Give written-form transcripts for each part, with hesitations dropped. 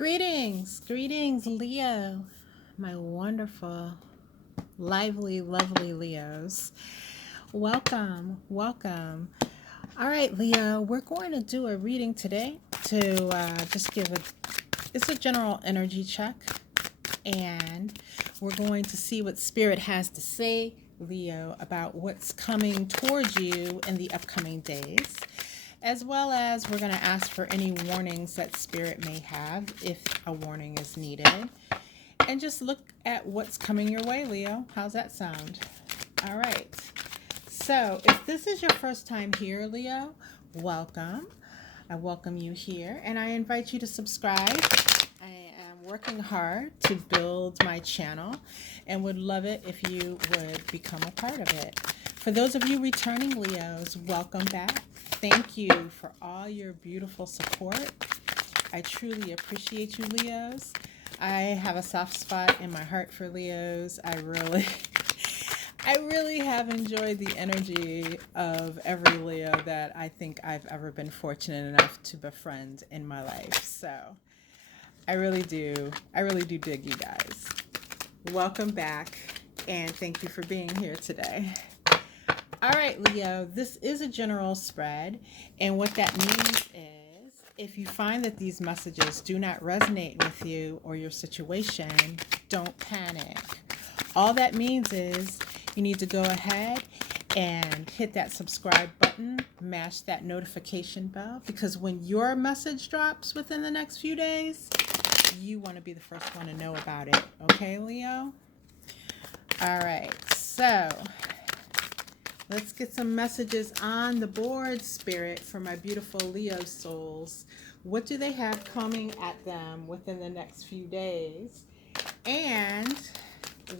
Greetings, Leo, my wonderful, lively, lovely Leos. Welcome. All right, Leo, we're going to do a reading today to just give it's a general energy check, and we're going to see what Spirit has to say, Leo, about what's coming towards you in the upcoming days, as well as we're going to ask for any warnings that Spirit may have if a warning is needed. And just look at what's coming your way, Leo. How's that sound? All right. So, if this is your first time here, Leo, welcome. I welcome you here and I invite you to subscribe. I am working hard to build my channel and would love it if you would become a part of it. For those of you returning Leos, welcome back. Thank you for all your beautiful support. I truly appreciate you, Leos. I have a soft spot in my heart for Leos. I really have enjoyed the energy of every Leo that I think I've ever been fortunate enough to befriend in my life. So I really do dig you guys. Welcome back and thank you for being here today. All right, Leo, this is a general spread, and what that means is if you find that these messages do not resonate with you or your situation, don't panic. All that means is you need to go ahead and hit that subscribe button, mash that notification bell, because when your message drops within the next few days, you want to be the first one to know about it. Okay, Leo? All right, so let's get some messages on the board, Spirit, for my beautiful Leo souls. What do they have coming at them within the next few days? And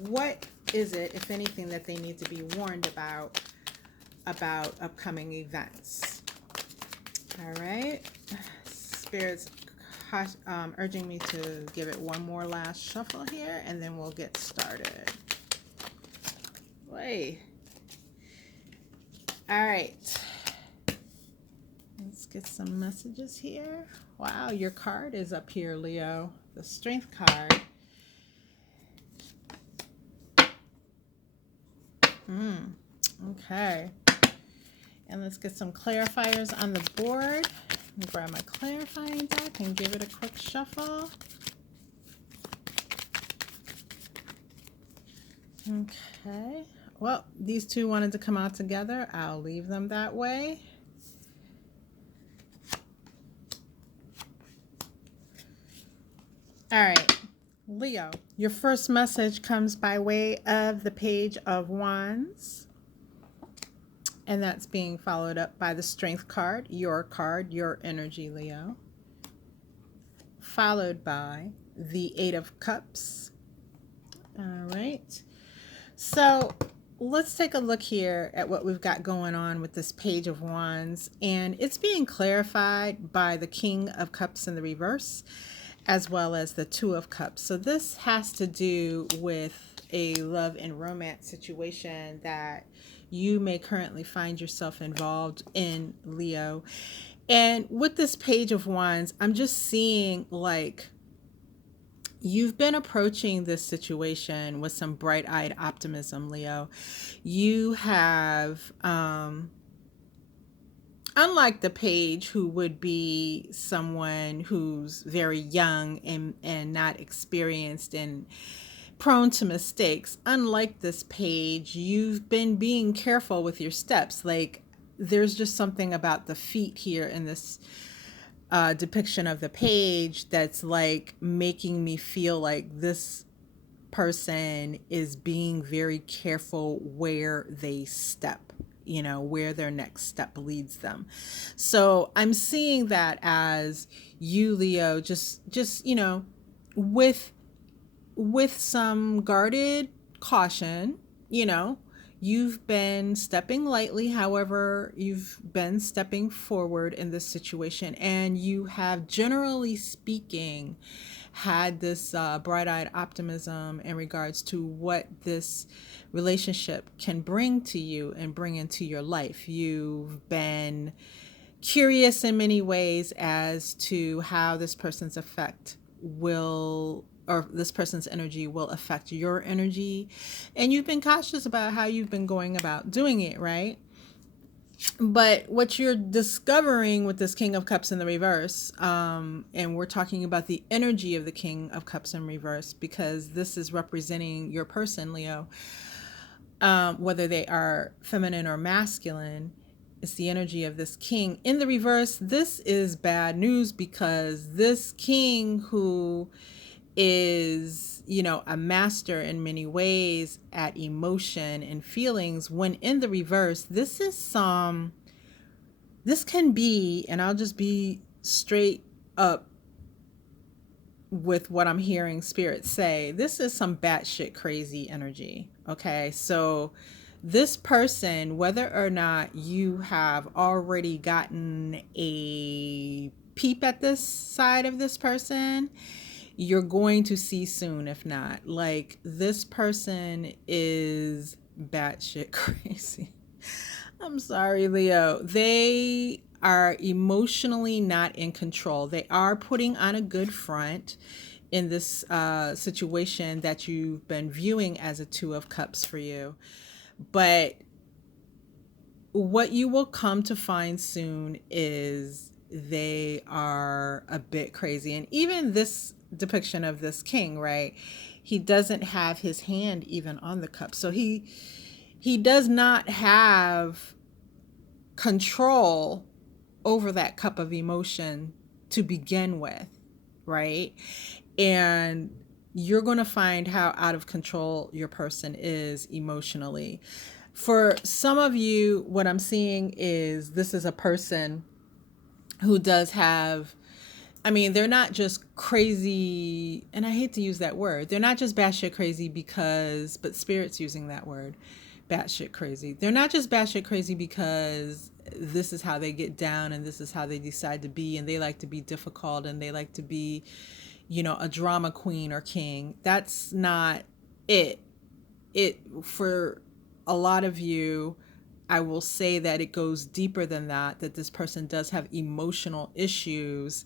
what is it, if anything, that they need to be warned about upcoming events? All right. Spirit's urging me to give it one more last shuffle here, and then we'll get started. Wait. All right. Let's get some messages here. Wow, your card is up here, Leo. The Strength card. Okay. And let's get some clarifiers on the board. Let me grab my clarifying deck and give it a quick shuffle. Okay. Well, these two wanted to come out together. I'll leave them that way. All right. Leo, your first message comes by way of the Page of Wands. And that's being followed up by the Strength card, your energy, Leo. Followed by the Eight of Cups. All right. So let's take a look here at what we've got going on with this Page of Wands. And it's being clarified by the King of Cups in the reverse, as well as the Two of Cups. So this has to do with a love and romance situation that you may currently find yourself involved in, Leo. And with this Page of Wands, I'm just seeing like you've been approaching this situation with some bright-eyed optimism, Leo. You have, unlike the page, who would be someone who's very young and not experienced and prone to mistakes, unlike this page, you've been being careful with your steps. Like there's just something about the feet here in this depiction of the page that's like making me feel like this person is being very careful where they step, where their next step leads them. So I'm seeing that as you, Leo, just with some guarded caution, you've been stepping lightly. However, you've been stepping forward in this situation, and you have, generally speaking, had this bright-eyed optimism in regards to what this relationship can bring to you and bring into your life. You've been curious in many ways as to how this person's will, or this person's energy will affect your energy. And you've been cautious about how you've been going about doing it, right? But what you're discovering with this King of Cups in the reverse, and we're talking about the energy of the King of Cups in reverse because this is representing your person, Leo, whether they are feminine or masculine. It's the energy of this king. In the reverse, this is bad news because this king who is, a master in many ways at emotion and feelings, when in the reverse, this can be, and I'll just be straight up with what I'm hearing spirit say, this is some batshit crazy energy. Okay. So this person, whether or not you have already gotten a peep at this side of this person, you're going to see soon. If not, like, this person is batshit crazy. I'm sorry, Leo. They are emotionally not in control. They are putting on a good front in this situation that you've been viewing as a Two of Cups for you. But what you will come to find soon is they are a bit crazy. And even this depiction of this king, right? He doesn't have his hand even on the cup. So he does not have control over that cup of emotion to begin with, right? And you're going to find how out of control your person is emotionally. For some of you, what I'm seeing is this is a person who does have, I mean, they're not just crazy, and I hate to use that word. They're not just batshit crazy because, but Spirit's using that word, batshit crazy. They're not just batshit crazy because this is how they get down and this is how they decide to be, and they like to be difficult and they like to be, a drama queen or king. That's not it. For a lot of you, I will say that it goes deeper than that, that this person does have emotional issues.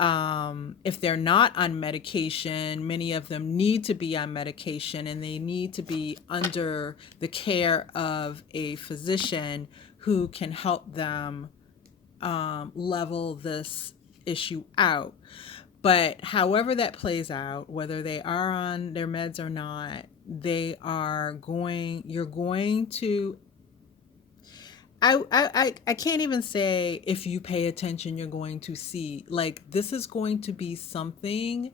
If they're not on medication, many of them need to be on medication and they need to be under the care of a physician who can help them level this issue out. But however that plays out, whether they are on their meds or not, you're going to, I can't even say if you pay attention, you're going to see, like, this is going to be something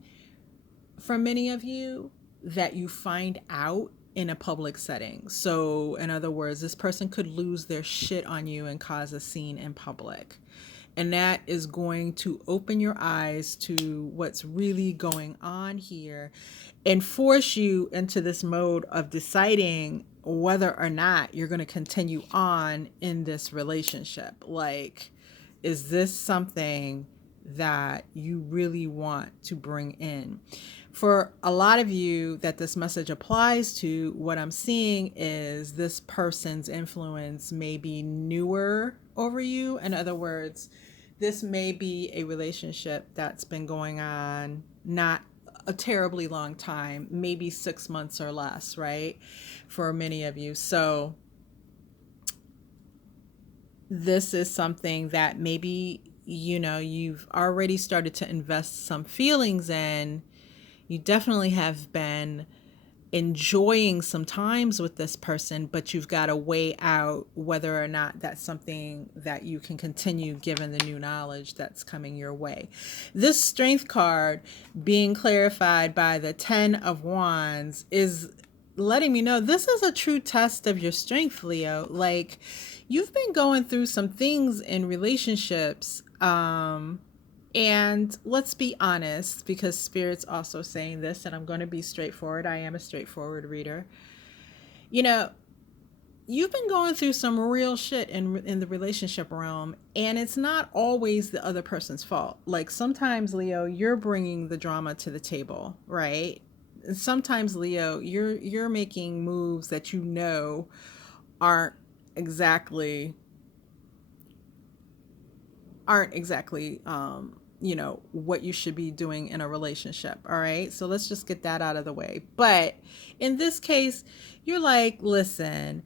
for many of you that you find out in a public setting. So in other words, this person could lose their shit on you and cause a scene in public. And that is going to open your eyes to what's really going on here and force you into this mode of deciding whether or not you're going to continue on in this relationship. Like, is this something that you really want to bring in? For a lot of you that this message applies to, what I'm seeing is this person's influence may be newer over you. In other words, this may be a relationship that's been going on not a terribly long time, maybe 6 months or less, right? For many of you. So this is something that maybe, you've already started to invest some feelings in. You definitely have been enjoying some times with this person, but you've got to weigh out whether or not that's something that you can continue given the new knowledge that's coming your way. This strength card being clarified by the 10 of Wands is letting me know this is a true test of your strength, Leo. Like, you've been going through some things in relationships, and let's be honest, because Spirit's also saying this, and I'm going to be straightforward. I am a straightforward reader. You've been going through some real shit in the relationship realm, and it's not always the other person's fault. Like, sometimes, Leo, you're bringing the drama to the table, right? And sometimes, Leo, you're making moves that aren't exactly what you should be doing in a relationship. All right. So let's just get that out of the way. But in this case, you're like, listen,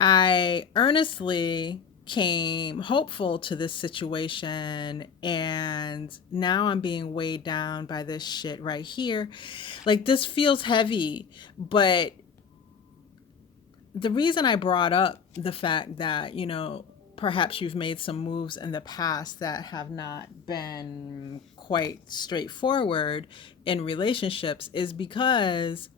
I earnestly came hopeful to this situation, and now I'm being weighed down by this shit right here. Like, this feels heavy, but the reason I brought up the fact that, perhaps you've made some moves in the past that have not been quite straightforward in relationships is because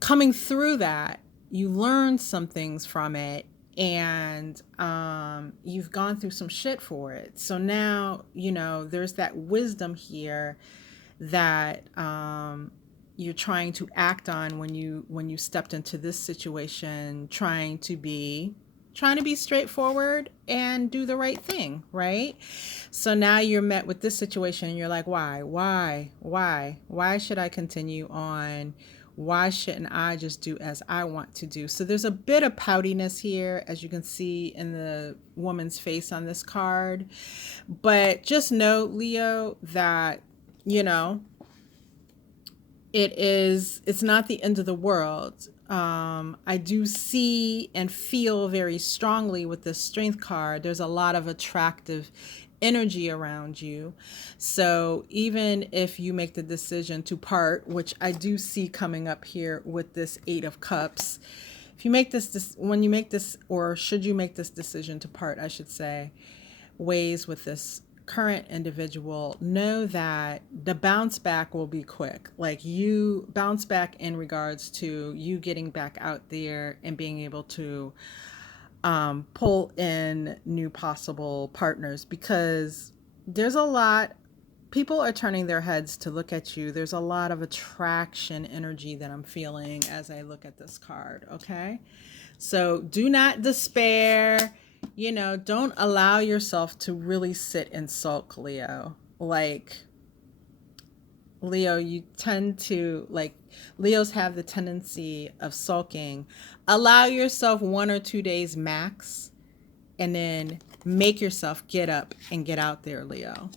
coming through that, you learned some things from it, and you've gone through some shit for it. So now, there's that wisdom here that you're trying to act on when you stepped into this situation, trying to be straightforward and do the right thing, right? So now you're met with this situation and you're like, why should I continue on? Why shouldn't I just do as I want to do? So there's a bit of poutiness here, as you can see in the woman's face on this card. But just know, Leo, that, it's not the end of the world. I do see and feel very strongly with the Strength card, there's a lot of attractive energy around you. So even if you make the decision to part, which I do see coming up here with this Eight of Cups, if you make when you make this, or should you make this decision to part, I should say, ways with this current individual, know that the bounce back will be quick. Like, you bounce back in regards to you getting back out there and being able to pull in new possible partners, because there's a lot, people are turning their heads to look at you. There's a lot of attraction energy that I'm feeling as I look at this card. Okay. So do not despair. Don't allow yourself to really sit and sulk, Leo. Like, Leo, Leos have the tendency of sulking. Allow yourself 1 or 2 days max, and then make yourself get up and get out there, Leo.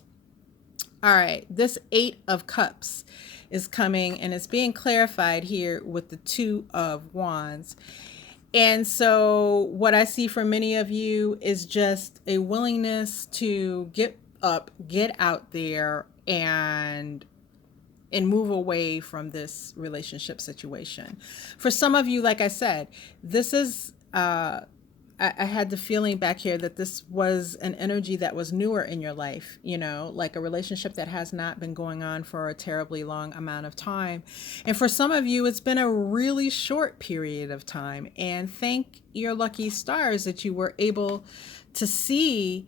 All right, this Eight of Cups is coming, and it's being clarified here with the Two of Wands. And so what I see for many of you is just a willingness to get up, get out there, and move away from this relationship situation. For some of you, like I said, this is, I had the feeling back here that this was an energy that was newer in your life, like a relationship that has not been going on for a terribly long amount of time. And for some of you, it's been a really short period of time. And thank your lucky stars that you were able to see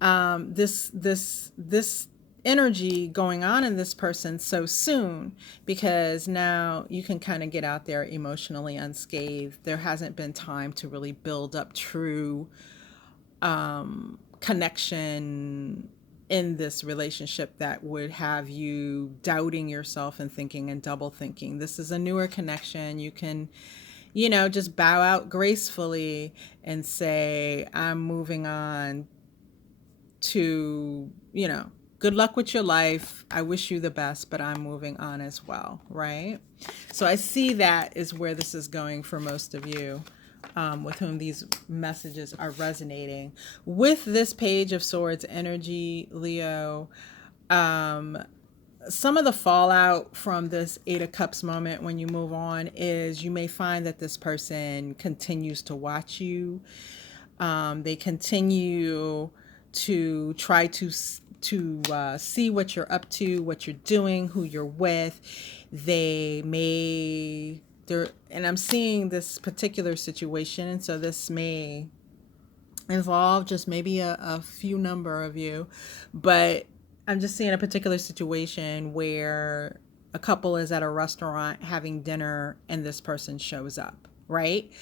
this energy going on in this person so soon, because now you can kind of get out there emotionally unscathed. There hasn't been time to really build up true connection in this relationship that would have you doubting yourself and thinking and double thinking. This is a newer connection. You can, just bow out gracefully and say, I'm moving on to, good luck with your life. I wish you the best, but I'm moving on as well, right? So I see that is where this is going for most of you, with whom these messages are resonating. With this Page of Swords energy, Leo, some of the fallout from this Eight of Cups moment when you move on is you may find that this person continues to watch you. They continue to try to see what you're up to, what you're doing, who you're with. And I'm seeing this particular situation, and so this may involve just maybe a few number of you, but I'm just seeing a particular situation where a couple is at a restaurant having dinner and this person shows up, right?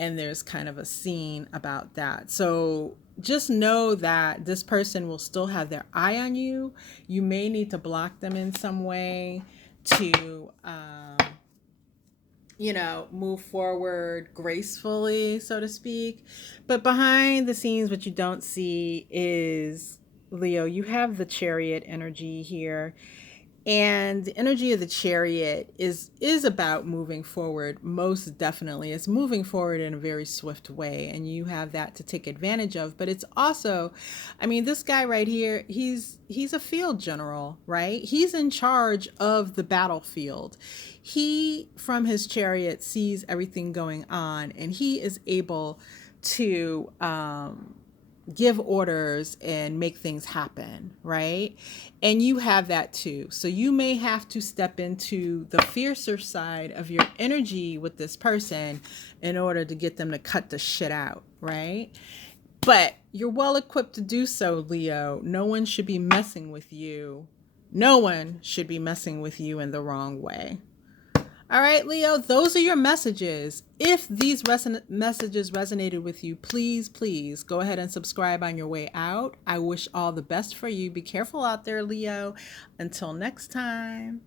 And there's kind of a scene about that. So just know that this person will still have their eye on you. You may need to block them in some way to, move forward gracefully, so to speak. But behind the scenes, what you don't see is Leo, you have the Chariot energy here. And the energy of the Chariot is about moving forward. Most definitely, it's moving forward in a very swift way, and you have that to take advantage of. But it's also, I mean, this guy right here, he's a field general, right? He's in charge of the battlefield. He, from his Chariot, sees everything going on, and he is able to give orders and make things happen, right? And you have that too. So you may have to step into the fiercer side of your energy with this person in order to get them to cut the shit out, right? But you're well equipped to do so, Leo. No one should be messing with you. No one should be messing with you in the wrong way. All right, Leo, those are your messages. If these messages resonated with you, please go ahead and subscribe on your way out. I wish all the best for you. Be careful out there, Leo. Until next time.